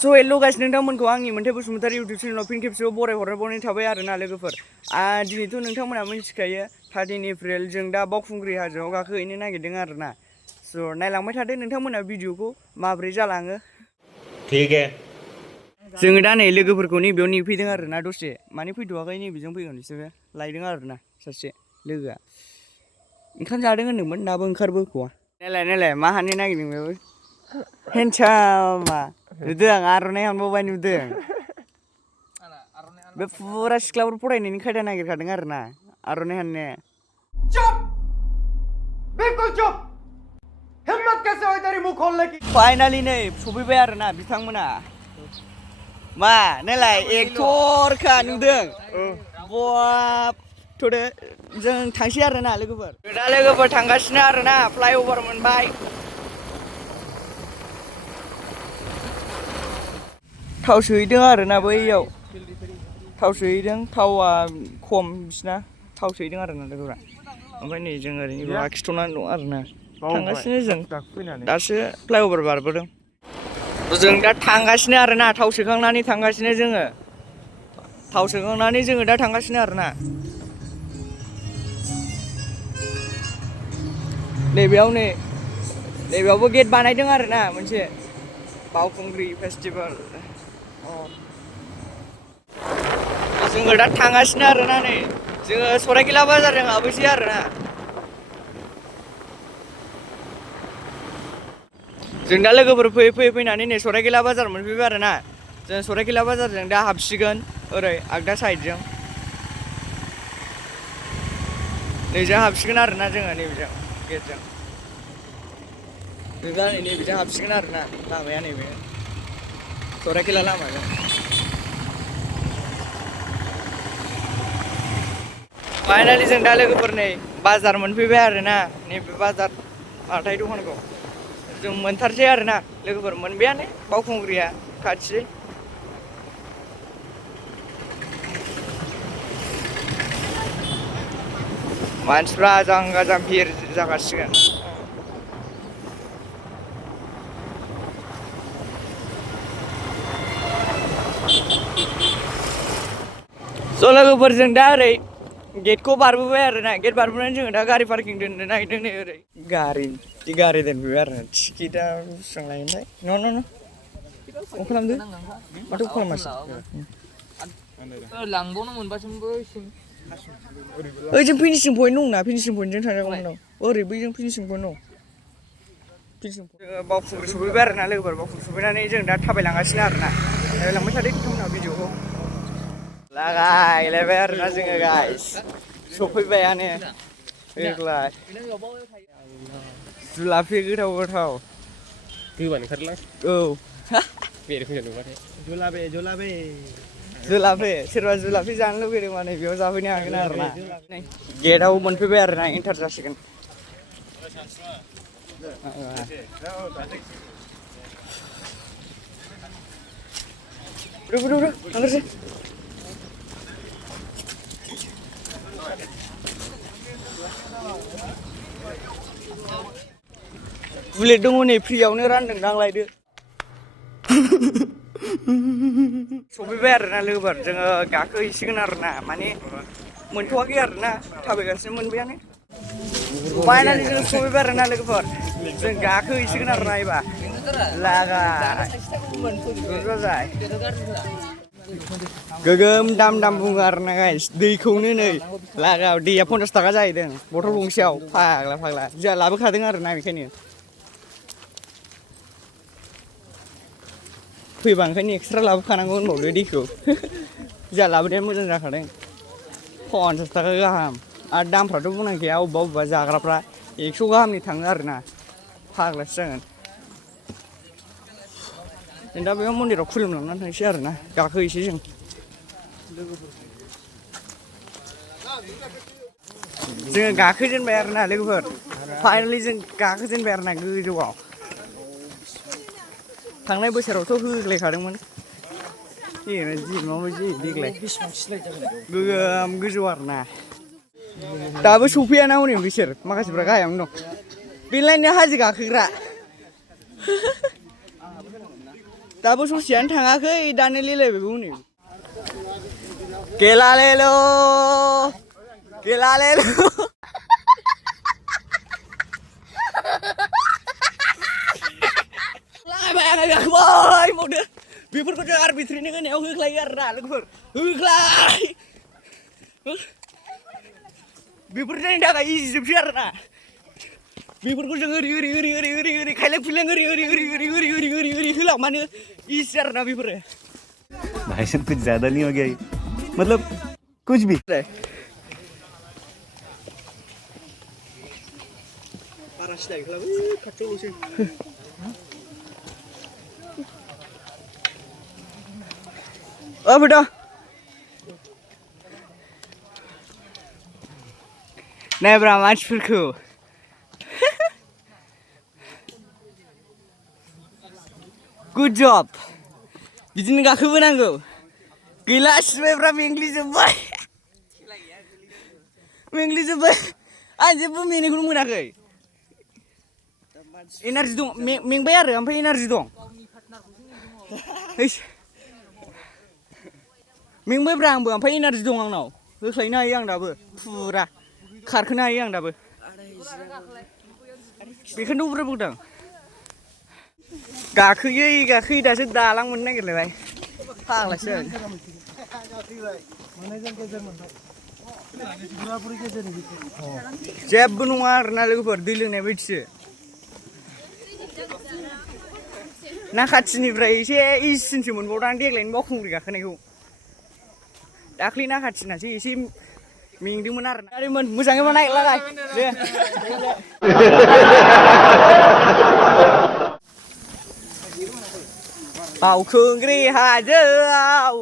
स' हेल' गाइस नोंथांमोनखौ आंनि मोनथाय बसुमतारी इउटुब चेनेलाव फिन खेबसेबाव बरायहरनाय थाबाय आरोना लोगोफोर दिनैथ' नोंथांमोना मिथिखायो 13 एप्रिल जों दा बावखुंग्रि हाजोआव गाखोहैनो नागिरदों आरोना स' नायलांबाय थादो नोंथांमोना भिडिअखौ माबोरै जालाङो ठीक है जोङो दा नै लोगोफोरखौ नैबेयाव नेफैदों आरोना दसे माने फैथ'वाखै नैबेजों फैगोन बिसोरो लायदों आरोना सासे लोगोआ ओंखाम जादों होनदोंमोन दाबो ओंखारबोख'वा नायलाय मा हाननो नागिरदों बेबो हेन्डसामा नुदों आर'नाइ हानबावबाय नुदों बे फुरा सिख्लाफोर फरायनायनि खायदा नागिरखादों आरोना आर'नाइ हाननाया चुप बिल्कुल चुप हिम्मत कैसे हुई तेरी मुंह खोलने की फाइनाली नै सफैबाय आरोना बिथांमोना मा नायलाय एक्टरखा नुदों बाब थ'दो जों थांसै आरोना लोगोफोर दा लोगोफोर थांगासिनो आरोना फ्लाइअभार मोनबाय थाव सोहैदों आरोना बैयाव थाव सोहैदों थावा खम बिसिना थाव सोहैदों आरोना लोगोफोरा ओमफ्राय नै जों ओरैनो लाखिथ'नानै दं आरोना थांगासिनो जों दासो फ्लाइअभार बारबोदों जों दा थांगासिनो आरोना थाव सोखांनानै थांगासिनो जोङो थाव सोखांनानै जोङो दा थांगासिनो आरोना नैबेयावबो गेट बानायदों आरोना मोनसे बावखुंग्रि फेस्टिभेल जोङो दा थांगासिनो आरोना नै जोङो सराइकेला बाजारजों हाबहैसै आरोना जों दा लोगोफोर फैयै फैनानै नै सराइकेला बाजार मोनफैबाय आरोना जों सराइकेला बाजारजों दा हाबसिगोन ओरै आगदा साइडजों नैजों हाबसिगोन आरोना जोङो नैबेजों गेटजों दा नै नैबेजों हाबसिगोन आरोना लामाया नैबे सराइकेला लामाजों फाइनालि जों दा लोगोफोर नै बाजार मोनफैबाय आरोना नैबे बाजार हाथाइ दखानखौ जों मोनथारसै आरोना लोगोफोर मोनबायानो बावखुंग्रिया खाथि मानसिफ्रा आजां गाजां भिर जागासिगोन स' लोगोफोर जों दा ओरै गेटखौ बारबोबाय आरोना गेट बारबोनानै जोङो दा गारि पार्किं दोननो नागिरदों नै ओरै गारि दोनफैबाय आरोना टिकेटआ बेसेबां लायोमोनथाय न' मा खालामदो माथो खालामासै लांबावनो मोनबासोमबो ओइजों फिनिशिं पइन्ट दंना फिनिशिं पइन्टजों थांजागौमोन दं ओरै बैजों फिनिशिं पइन्ट दं जोङो बावखुंग्रि सफैबाय आरोना लोगोफोर बावखुंग्रि सफैनानै जों दा थाबायलांगासिनो आरोना थाबायलांबाय थादो नोंथांमोनहा भिडिअखौ लागायलायबाय आरोना जोङो गाइस सफैबायानो देग्लाय जुलाफि गोथाव गोबानो ओंखारलां औ बेरेखौ नुबाथाय जुलाफि सोरबा जुलाफि जानो लुगैदों माने बेयाव जाफैनो हागोन आरोना गेटआव मोनफैबाय आरोना एन्टार जासिगोन थांग्रोसै बुलेट दङ नै फ्रियावनो रानदों दांलायदो सफैबाय आरोना लोगोफोर जोङो गाखोहैसिगोन आरोना माने मोनथ'वाखै आरोना थाबायगासिनो मोनबायानो फाइनालि जों सफैबाय आरोना लोगोफोर जों गाखोहैसिगोन आरोना एबार लागाय गोगोम दाम बुङो आरोना गाइस दैखौनो नै लागाव दैया 50 थाखा जाहैदों बथल गंसेयाव फाग्ला जोंहा लाबोखादों आरोना बेखायनो फैबा ओंखायनो एक्सट्रा लाबोखानांगौ होनबावदो दैखौ जोंहा लाबोनाया मोजां जाखादों 50 थाखा गाहाम आरो दामफ्राथ' बुंनांखाया अबेबा जाग्राफ्रा 100 गाहामनि थाङो आरोना फाग्लासो जागोन जों दा बेयाव मन्दिराव खुलुमलांनानै थांसै आरोना गाखोहैसै जों जोङो गाखोजेनबाय आरोना लोगोफोर फाइनालि जों गाखोजेनबाय आरोना गोजौआव थांनाय बोसोरावथ' होग्लायखादोंमोन जि माबायदि देग्लाय गोगोम गोजौ आरोना दाबो सफैयाना हनै बिसोर माखासेफ्रा गाहायावनो दं बेलायनो हाजो गाखोग्रा दाबो ससेयानो थाङाखै दानो लेलायबायबो हनै गेलालेलो गेलालेलो लाबाय मावदो बेफोरखौ जों आर्बिट्रिनि होनायाव होख्लायो आरोना लोगोफोर होख्लाय बेफोर जोंनि थाखाय इजि जोबसै आरोना बेफोरखौ जों ओरै ओरै ओरै ओरै ओरै ओरै खायलें खुइलें ओरै ओरै ओरै ओरै ओरै ओरै ओरै ओरै होलांबानो इजि आरोना बेफोरो भाई साहब कुछ ज्यादा नहीं हो गया ये? मतलब कुछ भी बेटा नायब्रा मानसिफोरखौ गुड जब बिदिनो गाखोबोनांगौ गैला सिबायफ्रा मेंग्लिजोब्बाय आं जेबो मेंनायखौनो मोनाखै एनार्जि दं मेंबाय आरो ओमफ्राय एनार्जि दं मेंबायब्रा आंबो ओमफ्राय एनार्जि दं आंनाव होख्लायनो हायो आं दाबो फुरा खारखोनो हायो आं दाबो बेखौनो उब्रा बुंदों गाखोयै दासो दालां मोननो नागिरलायबाय फाग्लासो जेबो नङा आरोना लोगोफोर दै लोंनाय बायदिसो नाखाथिनिफ्राय एसे इजिसिनसो मोनबावदां देग्लायनि बावखुंग्रि गाखोनायखौ दाख्लै नाखाथिनासो एसे मेंदोंमोन आरोना मोजाङै बानाय लागाय दे बावखुंग्रि हाजोआव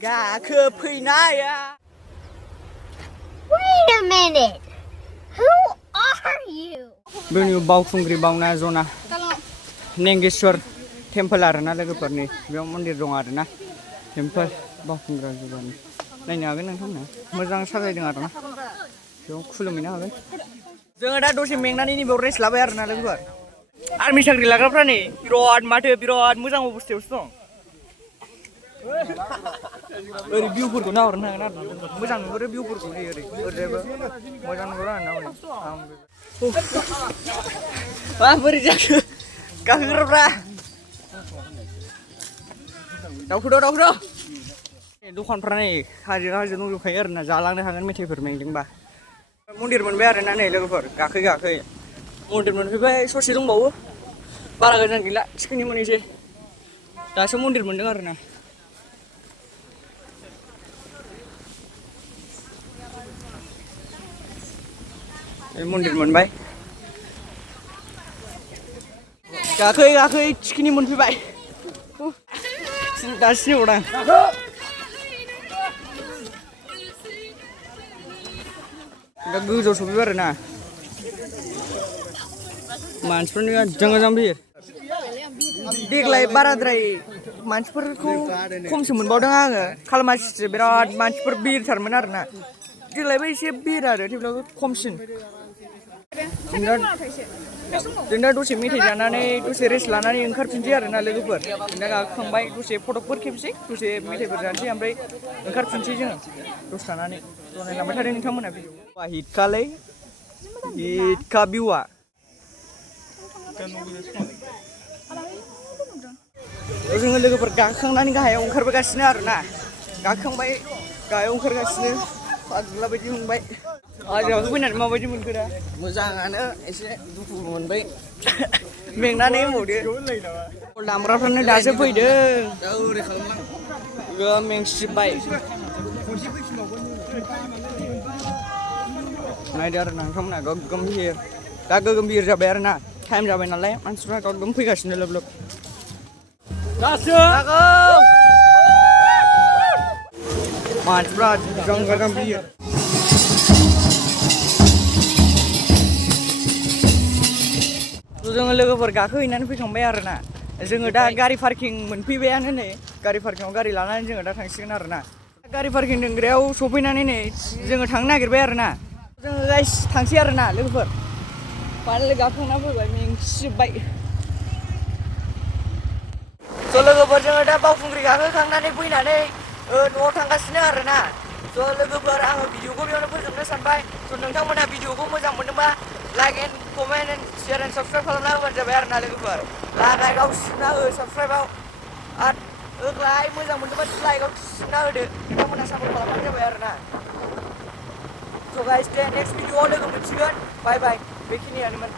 गाखोफैनाया Wait a minute. Who are you? बेनि बावखुंग्रि बावना जना नेंगेश्वर टेम्पोल आरोना लोगोफोरनि बेयाव मन्दिर दं आरोना टेम्पोल बावखुंग्रि जनानि नायनो हागोन नोंथांमोना मोजां साजायदों आरोना बेयाव खुलुमहैनो हागोन जोङो दा दसे मेंनानै नैबेयाव रेस्ट लाबाय आरोना लोगोफोर आर्मि साख्रि लाग्राफ्रा नै बिराद मोजां अबस्थायावसो दं ओरै भिउफोरखौ नाहरनो हागोन आरो मोजां नुहुरो भिउफोरखौ नै ओरैजायबो मोजां नुहुरो आरोना बोरै जाखो गाखोग्राफ्रा दावखोद' दखानफ्रा नै हाजो दंजोबखायो आरोना जालांनो हागोन मेथाइफोर मेंदोंबा मन्दिर मोनबाय आरोना नै लोगोफोर गाखोयै मन्दिर मोनफैबाय ससे दंबावो बारा गोजान गैला थिखोनो मोनहैसै दासो मन्दिर मोनदों आरोना मन्दिर मोनबाय गाखोयै थिखिनि मोनफैबाय दासो नेबावदां दा गोजौआव सफैबाय आरोना मानसिफोरनि गोजान फैयो देग्लाय बाराद्राय मानसिफोरखौ खमसो मोनबावदों आङो खालमासिसो बिराद मानसिफोर भिरथारमोन आरोना देग्लायबो एसे भिर आरो थेवब्लाबो खमसिन जों दा दसे मेथाइ जानानै दसे रेस्ट लानानै ओंखारफिनसै आरोना लोगोफोर जों दा गाखोखांबाय दसे फटकफोर खेबसै दसे मेथाइफोर जानोसै ओमफ्राय ओंखारफिनसै जोङो दसे थानानै नायलांबाय थादों नोंथांमोना हिटखा भिउआ जोङो लोगोफोर गाखोखांनानै गाहायाव ओंखारबोगासिनो आरोना गाखोखांबाय गाहायाव ओंखारगासिनो फाग्ला बायदि मोनबाय हाजोआव फैनानै माबायदि मोनखो दा मोजाङानो एसे दुखु मोनबाय मेंनानै होबावदो दामग्राफ्रानो दासो फैदों मेंसिबाय नायदो आरो नोंथांमोना गोगोम भिर दा गोगोम भिर जाबाय आरोना टाइम जाबाय नालाय मानसिफ्रा गोगोम फैगासिनो लोब मानसिफ्रा गोगोम भिर जोङो लोगोफोर गाखोहैनानै फैखांबाय आरोना जोङो दा गारि पार्किं मोनफैबायानो नै गारि पार्किंआव गारि लानानै जोङो दा थांसिगोन आरोना गारि पार्किं दोनग्रायाव सफैनानै नै जोङो थांनो नागिरबाय आरोना जोङो गाइस थांसै आरोना लोगोफोर फाइनालि गाखोखांना फैबाय मेंसिजोब्बाय स' लोगोफोर जोङो दा बावखुंग्रि गाखोखांनानै फैनानै न'आव थांगासिनो आरोना स' लोगोफोर आङो भिडिअखौ बेयावनो फोजोबनो सानबाय स' नोंथांमोना भिडिअखौ मोजां मोनदोंबा like and comment and share and subscribe खालामना होबानो जाबाय आरोना लोगोफोर लाइकआव थुना हो साबस्क्राइबआव आरो होग्लाय मोजां मोनदोंबा लाइकआव थुना होदो नोंथांमोना सापर्ट खालामबानो जाबाय आरोना स' गाइस दे नेक्स्ट भिडिअआव लोगो मोनसिगोन बाय बाय बेखिनियानोमोन